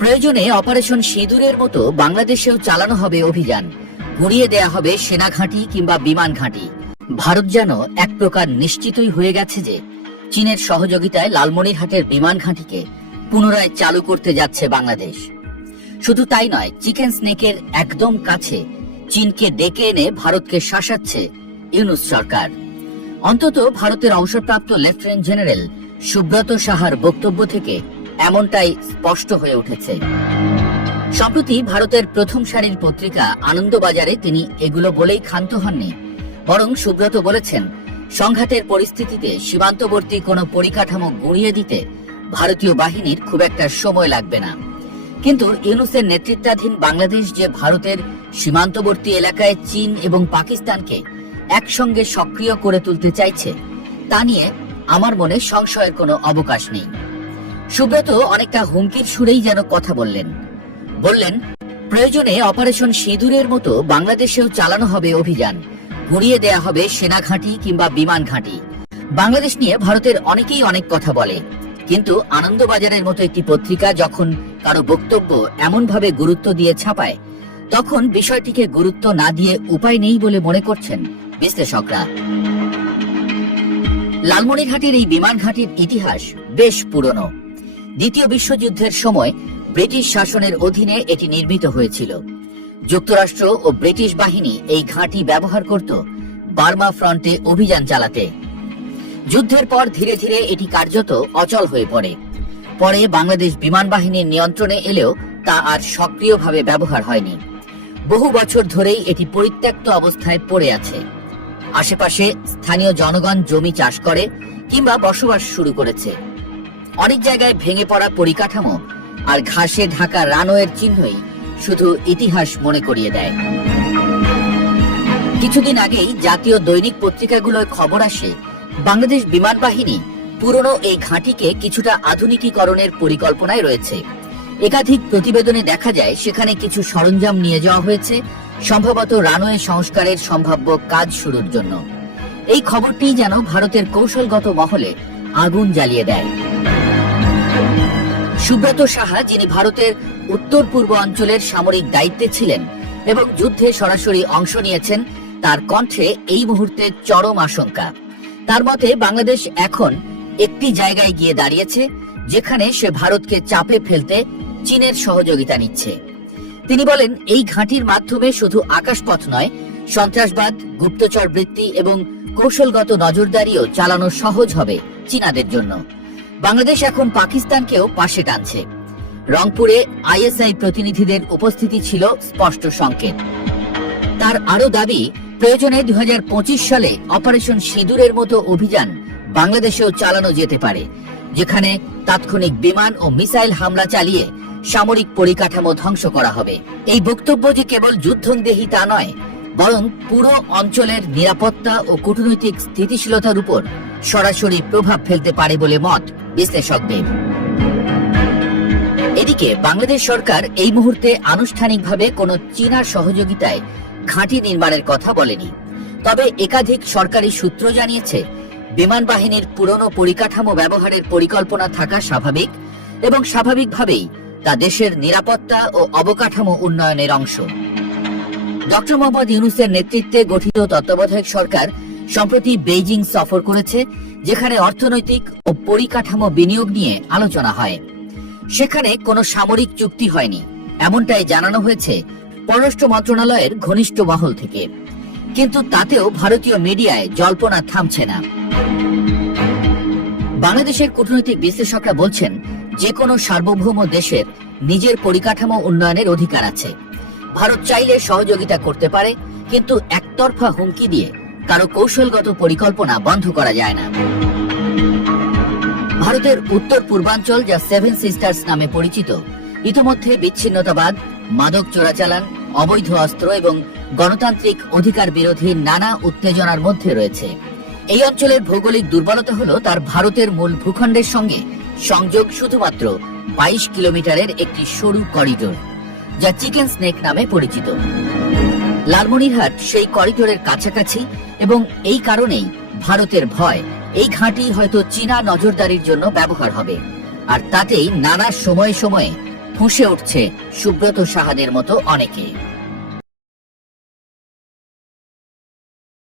প্রয়োজনে অপারেশন সিঁদুরের মতো বাংলাদেশেও চালানো হবে অভিযান, গুঁড়িয়ে দেয়া হবে সেনা ঘাঁটি কিংবা বিমান ঘাঁটি। ভারত যেন এক প্রকার নিশ্চিতই হয়ে গেছে যে চীনের সহযোগিতায় লালমনিরহাটের বিমান ঘাঁটিকে পুনরায় চালু করতে যাচ্ছে বাংলাদেশ। শুধু তাই নয়, চিকেন স্নেকের একদম কাছে চীনকে ডেকে এনে ভারতকে শাসাচ্ছে ইউনূস সরকার। অন্তত ভারতের অবসরপ্রাপ্ত লেফটেন্যান্ট জেনারেল সুব্রত সাহার বক্তব্য থেকে এমনটাই স্পষ্ট হয়ে উঠেছে। সম্প্রতি ভারতের প্রথম সারির পত্রিকা আনন্দবাজারে তিনি এগুলো বলেই ক্ষান্ত হননি, বরং সুব্রত বলেছেন, সংঘাতের পরিস্থিতিতে সীমান্তবর্তী কোনো পরিকাঠামো গুঁড়িয়ে দিতে ভারতীয় বাহিনীর খুব একটা সময় লাগবে না। কিন্তু ইউনূসের নেতৃত্বাধীন বাংলাদেশ যে ভারতের সীমান্তবর্তী এলাকায় চীন এবং পাকিস্তানকে একসঙ্গে সক্রিয় করে তুলতে চাইছে, তা নিয়ে আমার মনে সংশয়ের কোনো অবকাশ নেই। সুব্রত অনেকটা হুমকির সুরেই যেন কথা বললেন। প্রয়োজনে অপারেশন সিঁদুরের মতো বাংলাদেশেও চালানো হবে অভিযান, গুঁড়িয়ে দেয়া হবে সেনা ঘাঁটি কিংবা বিমান ঘাঁটি। বাংলাদেশ নিয়ে ভারতের অনেকেই অনেক কথা বলে, কিন্তু আনন্দবাজারের মতো একটি পত্রিকা যখন কারো বক্তব্য এমনভাবে গুরুত্ব দিয়ে ছাপায়, তখন বিষয়টিকে গুরুত্ব না দিয়ে উপায় নেই বলে মনে করছেন বিশ্লেষকরা। লালমনিরহাটের এই বিমান ঘাঁটির ইতিহাস বেশ পুরনো। দ্বিতীয় বিশ্বযুদ্ধের সময় ব্রিটিশ শাসনের অধীনে এটি নির্মিত হয়েছিল। যুক্তরাষ্ট্র ও ব্রিটিশ বাহিনী এই ঘাঁটি ব্যবহার করত বার্মা ফ্রন্টে অভিযান চালাতে। যুদ্ধের পর ধীরে ধীরে এটি কার্যত অচল হয়ে পড়ে। পরে বাংলাদেশ বিমান বাহিনীর নিয়ন্ত্রণে এলেও তা আর সক্রিয়ভাবে ব্যবহার হয়নি। বহু বছর ধরেই এটি পরিত্যক্ত অবস্থায় পড়ে আছে। আশেপাশে স্থানীয় জনগণ জমি চাষ করে কিংবা বসবাস শুরু করেছে। অনেক জায়গায় ভেঙে পড়া পরিকাঠামো আর ঘাসে ঢাকা রানওয়ের চিহ্নই শুধু ইতিহাস মনে করিয়ে দেয়। কিছুদিন আগেই জাতীয় দৈনিক পত্রিকাগুলোয় খবর আসে, বাংলাদেশ বিমান বাহিনী পুরনো এই ঘাঁটিকে কিছুটা আধুনিকীকরণের পরিকল্পনায় রয়েছে। একাধিক প্রতিবেদনে দেখা যায় সেখানে কিছু সরঞ্জাম নিয়ে যাওয়া হয়েছে, সম্ভবত রানওয়ে সংস্কারের সম্ভাব্য কাজ শুরুর জন্য। এই খবরটি যেন ভারতের কৌশলগত মহলে আগুন জ্বালিয়ে দেয়। সুব্রত সাহা, যিনি ভারতের উত্তর পূর্ব অঞ্চলের সামরিক দায়িত্বে ছিলেন এবং যুদ্ধে সরাসরি অংশ নিয়েছেন, তার কণ্ঠে এই মুহূর্তে চরম আশঙ্কা। তার মতে বাংলাদেশ এখন একটি জায়গায় গিয়ে দাঁড়িয়েছে যেখানে সে ভারতকে চাপে ফেলতে চীনের সহযোগিতা নিচ্ছে। তিনি বলেন, এই ঘাঁটির মাধ্যমে শুধু আকাশপথ নয়, সন্ত্রাসবাদ, গুপ্তচর বৃত্তি এবং কৌশলগত নজরদারিও চালানো সহজ হবে চীনাদের জন্য। বাংলাদেশ এখন পাকিস্তানকেও পাশে টানছে। রংপুরে আইএসআই প্রতিনিধিদের উপস্থিতি ছিল স্পষ্ট সংকেত। তার আরো দাবি, প্রয়োজনে 2025 সালে অপারেশন সিঁদুরের মতো অভিযান বাংলাদেশেও চালানো যেতে পারে, যেখানে তাৎক্ষণিক বিমান ও মিসাইল হামলা চালিয়ে সামরিক পরিকাঠামো ধ্বংস করা হবে। এই বক্তব্য যে কেবল যুদ্ধংদেহী তা নয়, বরং পুরো অঞ্চলের নিরাপত্তা ও কূটনৈতিক স্থিতিশীলতার উপর সরাসরি প্রভাব ফেলতে পারে বলে মত বিশ্লেষকদের। এদিকে বাংলাদেশ সরকার এই মুহূর্তে আনুষ্ঠানিকভাবে কোনো চীনা সহযোগিতায় ঘাঁটি নির্মাণের কথা বলেনি। তবে একাধিক সরকারি সূত্র জানিয়েছে, বিমান বাহিনীর পুরনো পরিকাঠামো ব্যবহারের পরিকল্পনা থাকা স্বাভাবিক এবং স্বাভাবিকভাবেই তা দেশের নিরাপত্তা ও অবকাঠামো উন্নয়নের অংশ। ডক্টর মোহাম্মদ ইউনূসের নেতৃত্বে গঠিত তত্ত্বাবধায়ক সরকার সম্প্রতি বেইজিং সফর করেছে, যেখানে অর্থনৈতিক ও পরিকাঠামো বিনিয়োগ নিয়ে আলোচনা হয়। সেখানে কোনো সামরিক চুক্তি হয়নি, এমনটাই জানানো হয়েছে পররাষ্ট্র মন্ত্রণালয়ের ঘনিষ্ঠ মহল থেকে। কিন্তু তাতেও ভারতীয় মিডিয়ায় জল্পনা থামছে না। বাংলাদেশের কূটনৈতিক বিশ্লেষকরা বলছেন, যে কোনো সার্বভৌম দেশের নিজের পরিকাঠামো উন্নয়নের অধিকার আছে। ভারত চাইলে সহযোগিতা করতে পারে, কিন্তু একতরফা হুমকি দিয়ে কারো কৌশলগত পরিকল্পনা বন্ধ করা যায় না। ভারতের উত্তর পূর্বাঞ্চল, যা সেভেন সিস্টার্স নামে পরিচিত, ইতিমধ্যে বিচ্ছিন্নতাবাদ, মাদক চোরাচালান, অবৈধ অস্ত্র এবং গণতান্ত্রিক অধিকার বিরোধী নানা উত্তেজনার মধ্যে রয়েছে। এই অঞ্চলের ভৌগোলিক দুর্বলতা হল তার ভারতের মূল ভূখণ্ডের সঙ্গে সংযোগ শুধুমাত্র 22 কিলোমিটারের একটি সরু করিডোর, যা চিকেন স্নেক নামে পরিচিত। লালমনিরহাট সেই করিডোরের কাছাকাছি এবং এই কারণেই ভারতের ভয় এই ঘাঁটি হয়তো চীনা নজরদারির জন্য ব্যবহার হবে, আর তাতেই নানা সময়ে সময়ে ফুঁসে উঠছে সুব্রত সাহাদের মতো অনেকে।